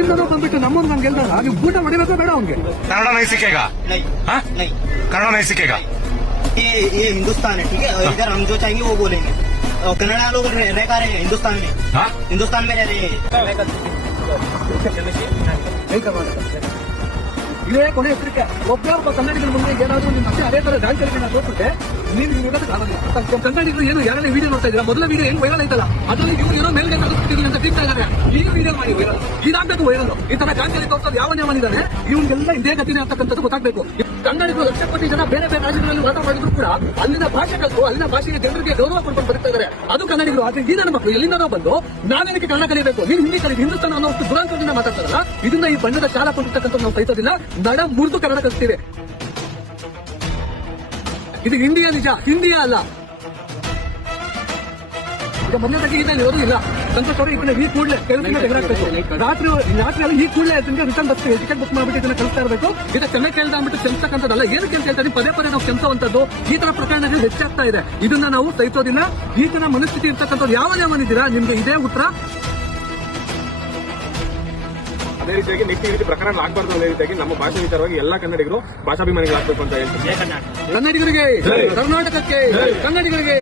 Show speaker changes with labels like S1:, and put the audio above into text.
S1: ಎಲ್ಲಿಂದನೋ ಬಂದ್ಬಿಟ್ಟು ನಮ್ಮನ್ ನಮ್ಗೆ ಗೆಲ್ದಾಗ ನೀವು ಊಟ ಹೊಡಿಬೇಕೋ ಬೇಡ ಅವ್ನಿಗೆ
S2: कन्नड़ नहीं सीखेगा
S3: नहीं
S2: हाँ
S3: नहीं
S2: कन्नड़ नहीं सीखेगा
S3: ये ये हिंदुस्तान है ठीक है और इधर हम जो चाहेंगे वो बोलेंगे और कन्नड़ा लोग रह, रह का रहे हैं हिंदुस्तान में
S2: हाँ
S3: हिंदुस्तान में रह रहे हैं
S1: ಜೈ ಕರ್ನಾಟಕ ಇದೇ ಕೊನೆ ಎಚ್ಚರಿಕೆ. ಒಬ್ಬರೊಬ್ಬ ಒಬ್ಬ ಕನ್ನಡಿಗರ ಮುಂದೆ ಏನಾದರೂ ನಿಮ್ಮ ಮತ್ತೆ ಅದೇ ತರ ಡ್ಯಾನ್ಸ್ ಅಲ್ಲಿ ತೋರಿಸಿದ್ರೆ ನೀವು ಆಗೋದಿಲ್ಲ ಕನ್ನಡಿಗರು ಏನು ಯಾರನ್ನ ವಿಡಿಯೋ ನೋಡ್ತಾ ಇದ್ದೀರಾ? ಮೊದಲ ವಿಡಿಯೋ ಏನು ವೈರಲ್ ಆಯ್ತಲ್ಲ, ಅದರಲ್ಲಿ ಇವ್ರು ಏನೋ ಮೇಲ್ಗೆ ತಗೋತಿದ್ದೀವಿ ಅಂತ ತಿಂತಾ ಇದ್ದಾರೆ ಈಗ ವಿಡಿಯೋ ಮಾಡಿ ವೈರಲ್ ಇದಾಗಬೇಕು ವೈರಲ್ ಈ ತರ ಡ್ಯಾನ್ಸ್ ಅಲ್ಲಿ ತೋರಿಸೋದು ಯಾವ ನೇಮನಿದ್ದಾನೆ ಇವನಿಗೆಲ್ಲ ಇದೇ ಗತಿನೇ ಅಂತಕ್ಕಂಥದ್ದು ಗೊತ್ತಾಗಬೇಕು. ಕನ್ನಡಿಗರು ಲಕ್ಷ ಕೋಟಿ ಜನ ಬೇರೆ ಬೇರೆ ರಾಜ್ಯಗಳಲ್ಲಿ ವಾಸ ಮಾಡಿದ್ರು ಕೂಡ ಅಲ್ಲಿನ ಭಾಷೆ ಅಲ್ಲಿನ ಭಾಷೆಗೆ ಜನರಿಗೆ ಗೌರವ ಕೊಡ್ಕೊಂಡು ಬರುತ್ತಿದ್ದಾರೆ ಇದ್ದಾರೆ ಕನ್ನಡಿಗರು, ಆದ್ರೆ ಈ ನನ್ನ ಮಕ್ಕಳು ಎಲ್ಲಿಂದ ಬಂದು ನಾನೇನಕ್ಕೆ ಕನ್ನಡ ಕಲಿಯಬೇಕು? ನೀನು ಹಿಂದಿ ಕಲಿ ಹಿಂದೂಸ್ತಾನ ಅನ್ನೋ ಅಷ್ಟು ದುರಾಂತದಿಂದ ಮಾತಾಡ್ತಾರಲ್ಲ, ಇದನ್ನ ಈ ಬಣ್ಣದ ಶಾಲ ಕೊಟ್ಟಿರ್ತಕ್ಕಂಥ ನಾವು ಸಹಿಸೋದಿಲ್ಲ ನಡ ಮುರಿದು ಕನ್ನಡ ಕಲಿಸ್ತೀವಿ. ಇದು ಹಿಂದಿಯ ನಿಜ, ಹಿಂದಿಯ ಅಲ್ಲ. ಈಗ ಮೊನ್ನೆದಾಗಿ ಇದ್ದಲ್ಲಿ ಇರೋದು ಇಲ್ಲ ಸಂತೋಷ್ ಅವರು ಈ ಕೂಡಲೇ ಕೆಲಸದಿಂದ ತೆಗೆದಾಕ್ಬೇಕು ರಾತ್ರಿ ರಾತ್ರಿ ಅಲ್ಲಿ ಈ ಕೂಡಲೇ ಅದಕ್ಕೆ ರಿಟರ್ನ್ ಬಸ್ ಟಿಕೆಟ್ ಬುಕ್ ಮಾಡ್ಬಿಟ್ಟು ಇದನ್ನ ಕಳಿಸ್ತಾ ಇರಬೇಕು. ಇದು ಚೆನ್ನಾಗಿ ಕೇಳ್ದ ಅಂದ್ಬಿಟ್ಟು ಕ್ಷಮಿಸ್ತಕ್ಕಂಥದ್ದಲ್ಲ ಏನಕ್ಕೆ ಅಂತ ಹೇಳ್ತಾರೆ ಪದೇ ಪದೇ ನಾವು ಕ್ಷಮಿಸುವಂತದ್ದು ಈ ತರ ಪ್ರಕರಣಗಳು ಹೆಚ್ಚಾಗ್ತಾ ಇದೆ. ಇದನ್ನ ನಾವು ಸಹಿಸೋದಿಲ್ಲ ಈ ತರ ಮನಸ್ಥಿತಿ ಇರ್ತಕ್ಕಂಥವ್ರು ಯಾವ ನಿಯಮನಿದ್ದೀರಾ ನಿಮ್ಗೆ ಇದೇ ಉತ್ತರ?
S4: ಅದೇ ರೀತಿಯಾಗಿ ಈ ರೀತಿ ಪ್ರಕರಣ ಆಗಬಾರ್ದು ಅದೇ ರೀತಿಯಾಗಿ ನಮ್ಮ ಭಾಷೆ ವಿಚಾರವಾಗಿ ಎಲ್ಲಾ ಕನ್ನಡಿಗರು ಭಾಷಾಭಿಮಾನಿಗಳಾಗಬೇಕು ಅಂತ ಹೇಳ್ತೀವಿ
S1: ಕನ್ನಡಿಗರಿಗೆ ಕರ್ನಾಟಕಕ್ಕೆ ಕನ್ನಡಿಗರಿಗೆ